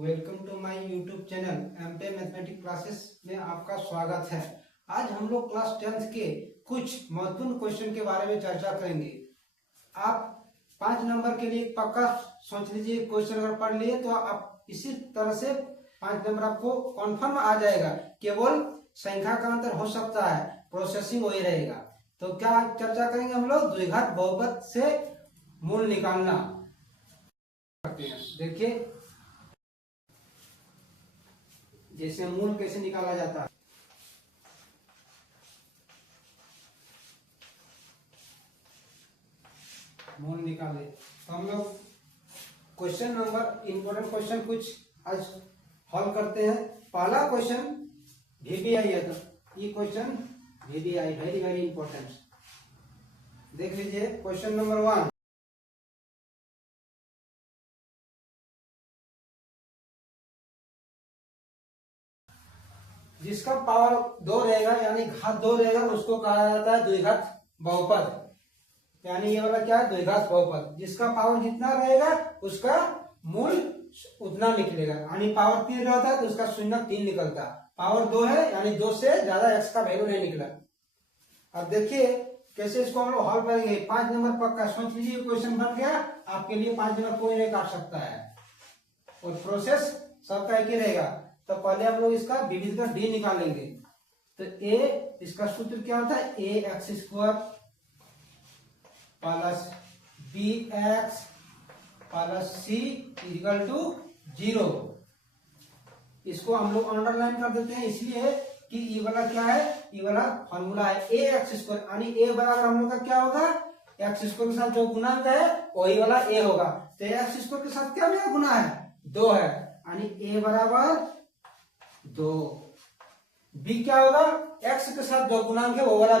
Welcome to my YouTube channel MP mathematics classes में आपका स्वागत है। आज हम लोग क्लास 10th के कुछ महत्वपूर्ण क्वेश्चन के बारे में चर्चा करेंगे। आप 5 नंबर के लिए पक्का सोच लीजिए, क्वेश्चन अगर पढ़ लिए तो आप इसी तरह से 5 नंबर आपको कॉन्फर्म आ जाएगा। केवल संख्या का अंतर हो सकता है, प्रोसेसिंग वही रहेगा। तो क्या चर्चा करेंगे हम लोग? द्विघात बहुपद से मूल निकालना करते हैं। देखिए जैसे मूल कैसे निकाला जाता है। मूल निकाले तो हम लोग क्वेश्चन नंबर इंपोर्टेंट क्वेश्चन कुछ आज हल करते हैं। पहला क्वेश्चन VBI है, तो ये question VBI very very important. देख लीजिए क्वेश्चन नंबर 1। जिसका पावर 2 रहेगा यानी घात 2 रहेगा उसको कहा जाता है द्विघात बहुपद। यानी ये वाला क्या है? द्विघात बहुपद। जिसका पावर जितना रहेगा उसका मूल उतना निकलेगा। यानी पावर 3 रहता है तो उसका शून्य 3 निकलता। पावर 2 है यानी 2 से ज्यादा x का वैल्यू नहीं निकला। अब देखिए कैसे इसको हम लोग हल करेंगे। 5 नंबर पक्का सोच लीजिए, क्वेश्चन बन गया आपके लिए। 5 नंबर कोई नहीं काट सकता है और प्रोसेस सबका एक ही रहेगा। तो पहले हम लोग इसका विविध का डी निकालेंगे। तो ए, इसका सूत्र क्या होता है? A X square plus B X plus C equal to 0। इसको हम लोग अंडरलाइन कर देते हैं इसलिए कि ये वाला क्या है? ये वाला फॉर्मूला है ए एक्स स्क्वायर। यानी ए बराबर हम लोग का क्या होगा? एक्स स्क्वायर के साथ जो गुणांक है वही वाला ए होगा। तो एक्स स्क्वायर के साथ क्या मेरा गुना है? 2 है। यानी ए बराबर 2। बी क्या होगा? एक्स के साथ जो गुणांक है वो वाला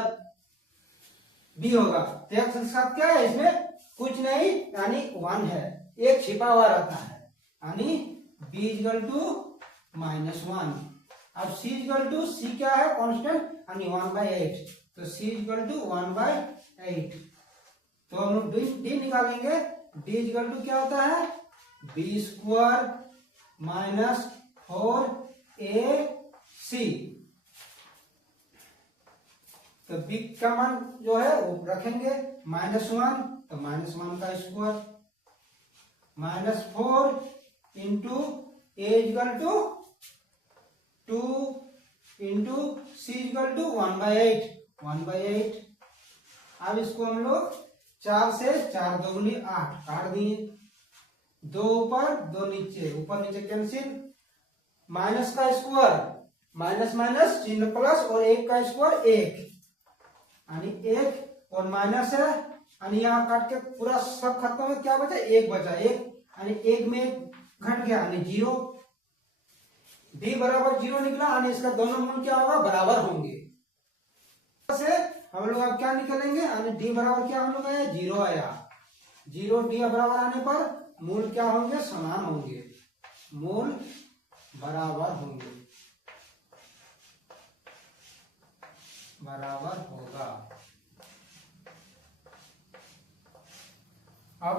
बी होगा। तो एक्स के साथ क्या है? इसमें कुछ नहीं यानी 1 है। एक छिपा हुआ रहता है यानी बी इक्वल टू -1। अब सी इक्वल टू, सी क्या है? कांस्टेंट यानी 1/8। तो सी इक्वल टू 1/8। तो हम लोग डी निकालेंगे। डी इक्वल टू क्या होता है? B square minus 4AC। तो बी का मान जो है वो रखेंगे -1, तो -1 का square -4 into A equal to 2 into C equal to 1/8। अब इसको हम लोग 4 से 4 दूनी 8 काट दिए। 2 ऊपर 2 नीचे, ऊपर नीचे कैंसिल। माइनस का स्क्वायर माइनस माइनस चिन्ह प्लस और 1 का स्क्वायर 1 यानी 1 और माइनस है यानी यहाँ काट के पूरा सब खत्म है। क्या बचा? 1 बचा। 1 यानी 1 में घट गया यानी 0। डी बराबर 0 निकला यानी इसका दोनों मूल क्या होगा? बराबर होंगे। से हम लोग अब क्या निकलेंगे? यानी डी बराबर क्या हम लोग आया? 0 आया। 0 डी बराबर आने पर मूल क्या होंगे? समान होंगे। मूल बराबर होंगे, बराबर होगा। अब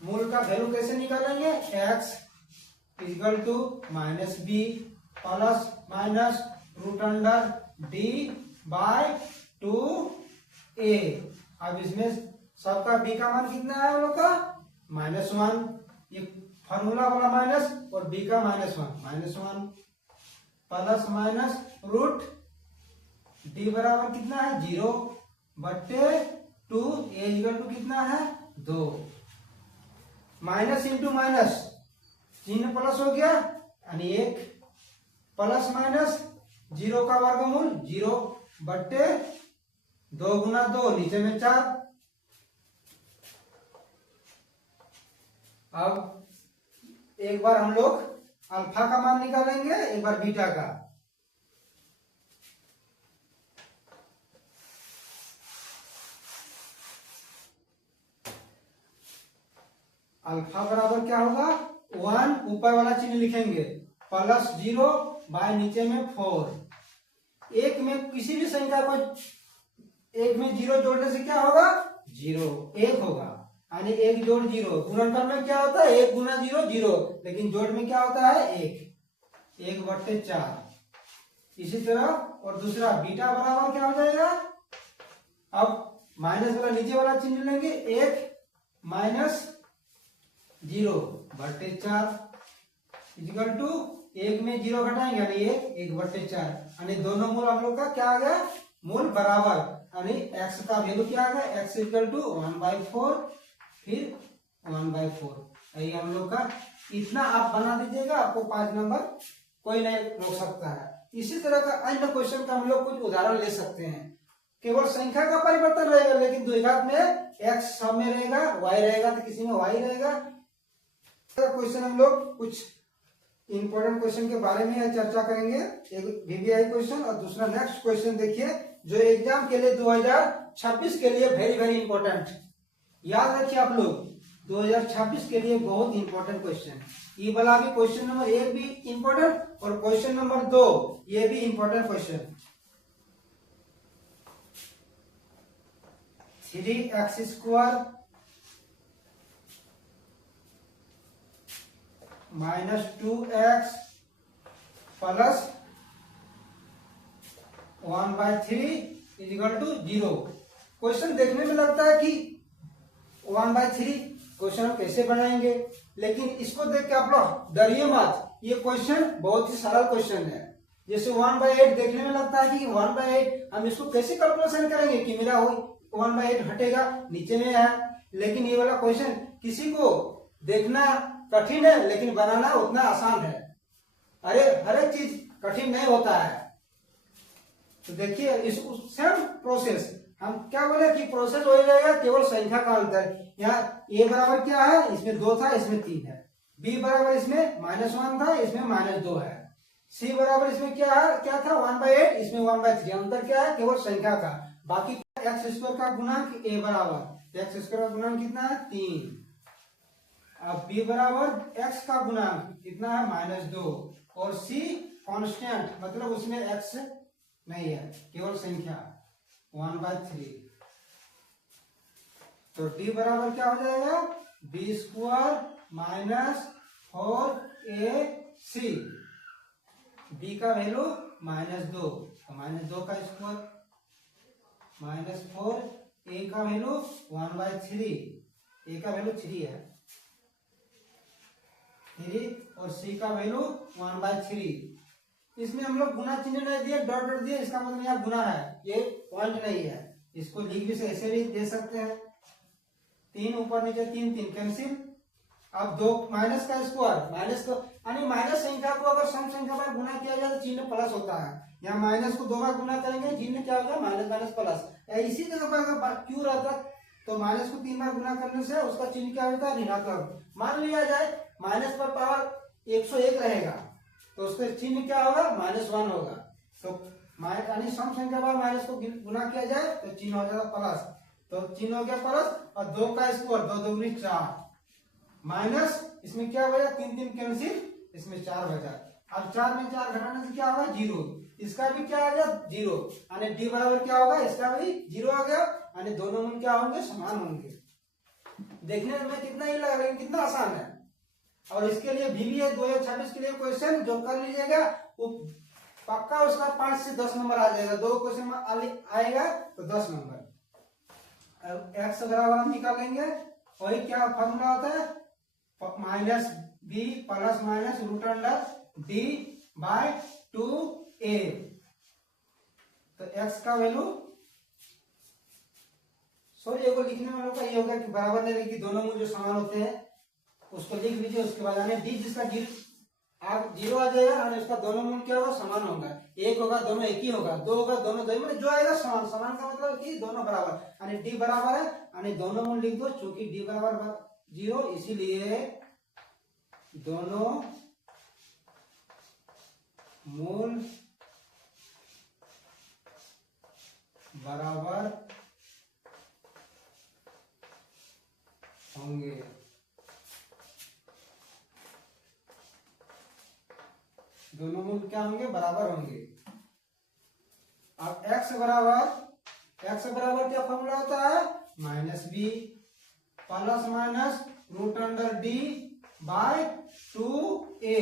मूल का वैल्यू कैसे निकालेंगे? x equal to -b plus minus root under d by 2a। अब इसमें सबका b का मान कितना है हम लोग का? -1। ये फॉर्मूला वाला माइनस और b का -1 प्लस माइनस रूट d बराबर कितना है? 0 बट्टे 2। a इक्वल टू कितना है? 2। माइनस इंटू माइनस चिन्ह प्लस हो गया यानी 1 प्लस माइनस 0 का वर्गमूल 0 बट्टे 2 गुना 2 नीचे में 4। अब एक बार हम लोग अल्फा का मान निकालेंगे, एक बार बीटा का। अल्फा बराबर क्या होगा? 1 ऊपर वाला चिन्ह लिखेंगे प्लस 0 बाय नीचे में 4। एक में किसी भी संख्या को एक में 0 जोड़ने से क्या होगा? 0 1 होगा। यानी 1 जोड़ 0। गुणनफल में क्या होता है 1 गुना 0 0, लेकिन जोड़ में क्या होता है 1 1 बट्टे 4। इसी तरह और दूसरा बीटा बराबर क्या हो जाएगा, अब माइनस वाला नीचे वाला चिन्ह लेंगे, 1 माइनस 0 बट्टे 4 इक्वल टू 1 में 0 घटाएंगे यानी 1 बट्टे 4, यानी दोनों मूल हम लोग का क्या आ गया, मूल बराबर, यानी x का वैल्यू क्या आ गया, x इक्वल टू 1/4 फिर 1/4। यही हम लोग का इतना आप बना दीजिएगा, आपको 5 नंबर कोई नहीं रोक सकता है। इसी तरह का अन्य क्वेश्चन का हम लोग कुछ उदाहरण ले सकते हैं। केवल संख्या का परिवर्तन रहेगा, लेकिन द्विघात में x सब में रहेगा, y रहेगा तो किसी में y रहेगा। क्वेश्चन हम लोग कुछ इंपॉर्टेंट क्वेश्चन के बारे में चर्चा करेंगे, एक वीवीआई क्वेश्चन और दूसरा नेक्स्ट क्वेश्चन देखिए जो एग्जाम के लिए 2026 के लिए वेरी वेरी इंपॉर्टेंट। याद रखिए आप लोग 2026 के लिए बहुत इंपॉर्टेंट क्वेश्चन, ये वाला भी क्वेश्चन नंबर 1 भी इंपॉर्टेंट और क्वेश्चन नंबर 2 ये भी important question. 3x² minus 2x plus 1/3 equal to 0। Question देखने में लगता है कि 1/3 क्वेश्चन हम कैसे बनाएंगे, लेकिन इसको देख के आप लोग डरिए मत, ये क्वेश्चन बहुत ही सरल क्वेश्चन है। जैसे 1/8 देखने में लगता है कि 1/8 हम इसको कैसे कैलकुलेशन करेंगे कि मेरा 1/8 हटेगा नीचे में है, लेकिन ये वाला क्वेश्चन किसी को देखना कठिन है लेकिन बनाना उतना आसान है। अरे हर एक चीज कठिन नहीं होता है। तो देखिए इस सेम प्रोसेस हम क्या बोले कि प्रोसेस हो जाएगा, केवल संख्या का अंतर। यहाँ a बराबर क्या है, इसमें 2 था इसमें 3 है, b बराबर इसमें -1 था इसमें -2 है, c बराबर इसमें क्या था 1/8 इसमें 1/3। अंतर क्या है, केवल संख्या का। बाकी x² का गुणांक a बराबर x² का गुणांक कितना है 3। अब b बराबर x का गुणांक कितना है -2 और c कांस्टेंट मतलब उसमें x नहीं है केवल संख्या 1/3। तो d बराबर क्या हो जाएगा b² माइनस 4ac, b का वैल्यू -2 -2 का स्क्वायर -4, a का वैल्यू 1/3, a का वैल्यू 3 है 3 और c का वैल्यू 1/3। इसमें हम लोग गुना चिन्ह नहीं दिए, डॉट डॉट दिए, इसका मतलब यहाँ गुना है, ये पॉइंट नहीं है। इसको लिख भी ऐसे भी दे सकते हैं, 3 ऊपर नीचे 3 3 कैंसिल। अब 2 माइनस का स्क्वायर माइनस को यानी माइनस संख्या को अगर सम संख्या पर गुना किया जाए तो चिन्ह प्लस होता है। यहाँ माइनस को 2 बार गुना करेंगे चिन्ह क्या होगा माइनस माइनस प्लस। इसी जगह पर अगर क्यू रहता तो माइनस को 3 बार गुना करने से उसका चिन्ह क्या होता है ऋणात्मक। मान लिया जाए माइनस पर पावर 101 रहेगा तो उसका चिन्ह क्या होगा -1 होगा। तो यानी सम संख्या पर माइनस को गुना किया जाए तो चिन्ह हो जाएगा प्लस, तो चिन्ह हो गया प्लस और 2 का स्क्वायर 2 दूनी 4 माइनस इसमें क्या बचा 3 3 कैंसिल, इसमें 4 बचा। अब 4 में 4 घटाने से क्या होगा 0, इसका भी क्या आ गया 0, यानी d बराबर क्या होगा इसका भी 0 आ गया, यानी दोनों मूल क्या होंगे समान होंगे। देखने में कितना ही लग रहा है कितना आसान है। और इसके लिए VBA 2026 के लिए क्वेश्चन जो कर लीजिएगा वो पक्का उसका 5 से 10 नंबर आ जाएगा। 2 क्वेश्चन आएगा तो 10 नंबर। x बराबर हम निकालेंगे, वही क्या फॉर्मूला होता है -b प्लस माइनस √d/2a। तो x का वैल्यू सॉरी एगो लिखने में लोग का ये होगा कि बराबर नहीं कि दोनों मूल जो समान होते हैं उसको लिख लीजिए। उसके बाद आने डी जिसका 0 आ जाएगा और इसका दोनों मूल क्या होगा समान होगा, 1 होगा दोनों एक ही होगा, 2 होगा दोनों दो ही, जो आएगा समान। समान का मतलब कि दोनों बराबर, यानी डी बराबर है यानी दोनों मूल लिख दो। चूंकि डी बराबर 0 इसीलिए दोनों मूल बराबर होंगे। दोनों मूल क्या होंगे बराबर होंगे। अब x बराबर क्या फॉर्मूला होता है -b plus minus root under D by 2a।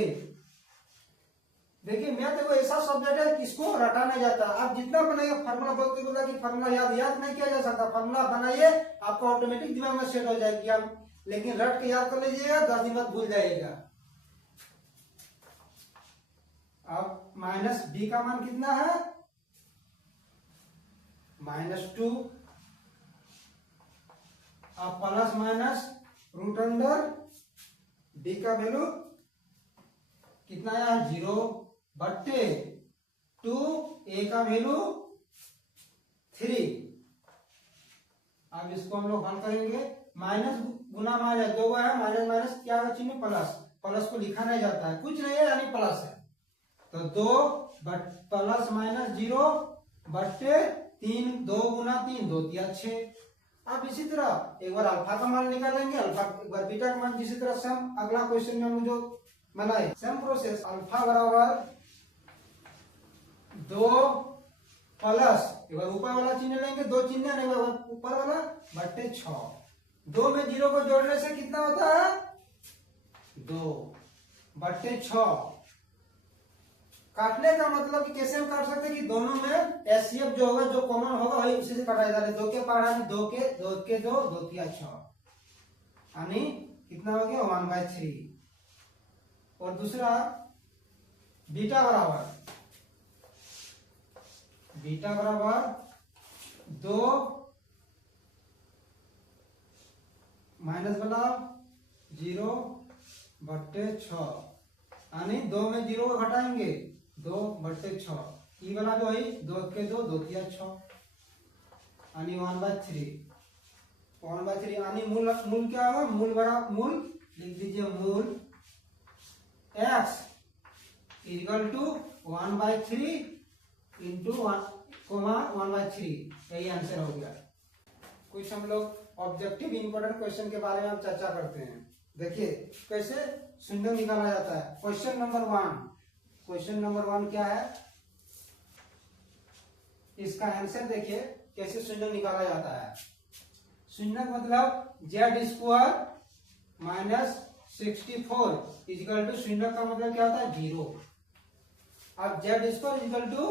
देखिए मैथ देखो ऐसा सब्जेक्ट है किसको रटा नहीं जाता। आप जितना बनाइए फार्मूला बोलते बोला कि फार्मूला याद नहीं किया जा सकता। फार्मूला बनाइए आपका ऑटोमेटिक दिमाग में सेट हो जाएगी आप, लेकिन रट के याद कर लीजिएगा, 10 दिन बाद भूल जाइएगा। अब माइनस बी का मान कितना है, -2। अब plus minus root under D का वैल्यू कितना है 0 बट्टे 2, ए का वैल्यू 3। अब इसको हम लोग हल करेंगे। माइनस गुना माइनस, दो है माइनस माइनस क्या है चिन्ह प्लस, प्लस को लिखा नहीं जाता है, कुछ नहीं है यानी प्लस है। तो 2 प्लस माइनस 0 बट्टे 3, 2 गुना 3 2 3 6। अब इसी तरह एक बार अल्फा का मान निकालेंगे, अल्फा एक बार बीटा का मान। इसी तरह सम अगला क्वेश्चन में हम जो बनाए सेम प्रोसेस। अल्फा बराबर 2 प्लस एक बार ऊपर वाला चिन्ह लेंगे, 2 चिन्ह नहीं ऊपर वाला बट्टे 6। 2 में 0 को जोड़ने से कितना होता है 2 बट्टे 6। काटने का मतलब कि कैसे हम काट सकते हैं कि दोनों में एचसीएफ जो होगा, जो कॉमन होगा वही उसी से काटा जाता है। 2 के पहाड़ा 2 के 2 के 2 2 3 6 यानी कितना हो गया 1/3। और दूसरा बीटा बराबर 2 माइनस वाला 0 बट्टे 6 यानी 2 में 0 को घटाएंगे 2 बट्टे 6। ई वाला जो है 2 के 2 2 3 6 यानी 1/3 यानी मूल क्या होगा, मूल लिख दीजिए, मूल x इक्वल टू 1/3 इंटू 1/3। यही आंसर हो गया। कुछ हम लोग ऑब्जेक्टिव इंपॉर्टेंट क्वेश्चन के बारे में हम चर्चा करते हैं। देखिए कैसे शून्य निकाला जाता है। क्वेश्चन नंबर 1 क्या है, इसका आंसर देखिए कैसे शून्य निकाला जाता है। शून्य का मतलब z² माइनस 64 इजिकल टू शून्य का मतलब क्या होता है 0। अब z² इजिकल टू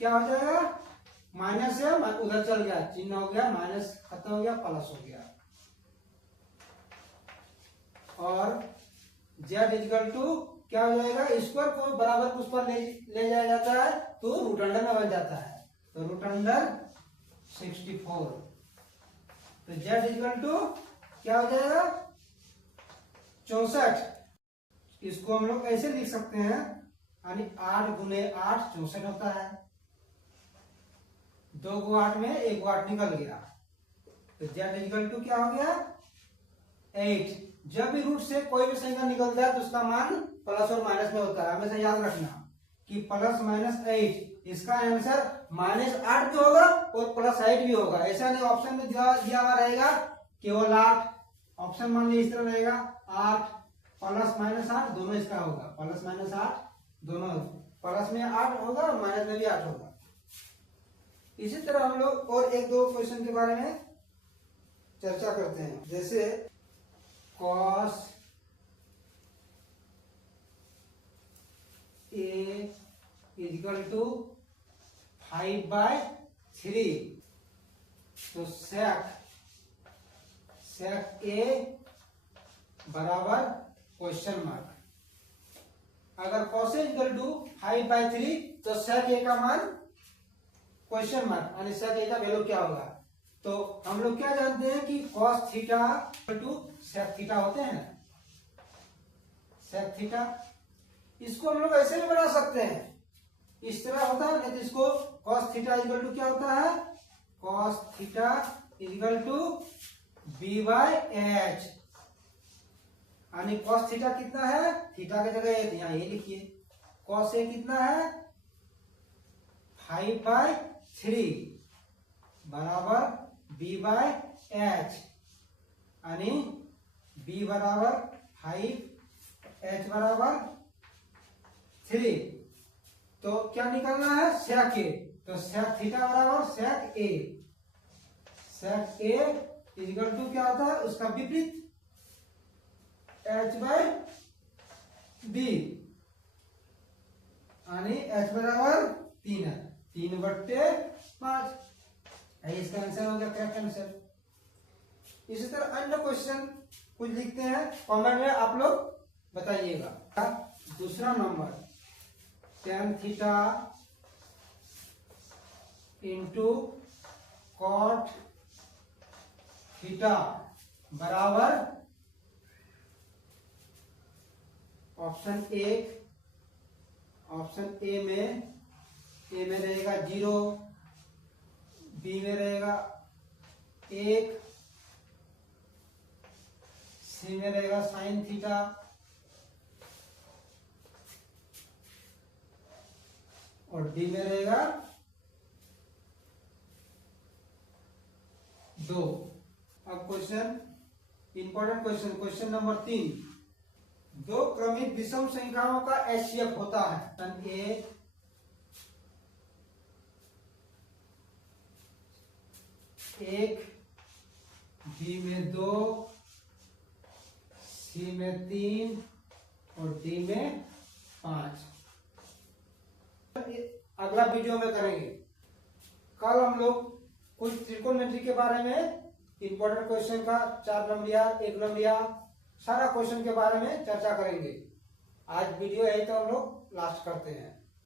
क्या हो जाएगा, माइनस से उधर चल गया, चिन्ह हो गया माइनस, खत्म हो गया, प्लस हो गया। और z इजिकल टू क्या हो जाएगा, स्क्वायर को बराबर उस पर ले जाया जाता है तो रूट अंडर में बन जाता है। तो रूट अंडर 64। तो z इजिकल टू क्या हो जाएगा 64। इसको हम लोग ऐसे लिख सकते हैं यानी 8 गुने 8 64 होता है। 2 को 8 में 1 को 8 निकल गया। तो z इजिकल टू क्या हो गया 8। जब भी रूट से कोई भी संख्या निकलता है तो उसका मान प्लस और माइनस में होता है। हमेशा याद रखना कि प्लस माइनस 8, इसका आंसर -8 भी होगा और +8 भी होगा। ऐसा नहीं ऑप्शन में दिया हुआ रहेगा केवल 8। ऑप्शन मान लीजिए इस तरह रहेगा 8 प्लस -8 दोनों इसका होगा, प्लस -8 दोनों, प्लस में 8 होगा और माइनस में भी 8 होगा। इसी तरह हम लोग और 1-2 क्वेश्चन के बारे में चर्चा करते हैं। जैसे cos A इजिकल टू 5/3। तो sec A बराबर क्वेश्चन मार्क। अगर cos A इजिकल टू 5/3 तो sec A का मान क्वेश्चन मार्क यानी sec A का वैल्यू क्या होगा। तो हम लोग क्या जानते हैं कि cos theta two sec theta होते हैं, sec थीटा। इसको हम लोग ऐसे भी बना सकते हैं, इस तरह होता है, नहीं तो इसको cos थीटा इक्वल टू क्या होता है, cos theta equal to b/h। यानी cos थीटा कितना है, थीटा की जगह यहाँ ये लिखिए, cos A कितना है 5/3 बराबर b/h। यानी b बराबर 5, h बराबर 3। तो क्या निकलना है sec A। तो sec थीटा बराबर sec A। sec A equal to क्या होता है उसका विपरीत h/b, यानी h बराबर 3 है, 3/5 है। इसका आंसर हो गया करेक्ट आंसर। इसी तरह अन्य क्वेश्चन कुछ लिखते हैं, कमेंट में आप लोग बताइएगा। दूसरा नंबर tan theta into cot theta बराबर ऑप्शन ए में रहेगा 0, बी में रहेगा 1, सी में रहेगा साइन थीटा और डी में रहेगा 2। अब क्वेश्चन इंपॉर्टेंट क्वेश्चन नंबर 3, दो क्रमिक विषम संख्याओं का एचसीएफ होता है। ए एक, बी में 2, सी में 3 और डी में 5। अगला वीडियो में करेंगे। कल हम लोग कुछ त्रिकोणमिति के बारे में इंपॉर्टेंट क्वेश्चन का 4 नंबरिया 1 नंबरिया सारा क्वेश्चन के बारे में चर्चा करेंगे। आज वीडियो यही तो हम लोग लास्ट करते हैं।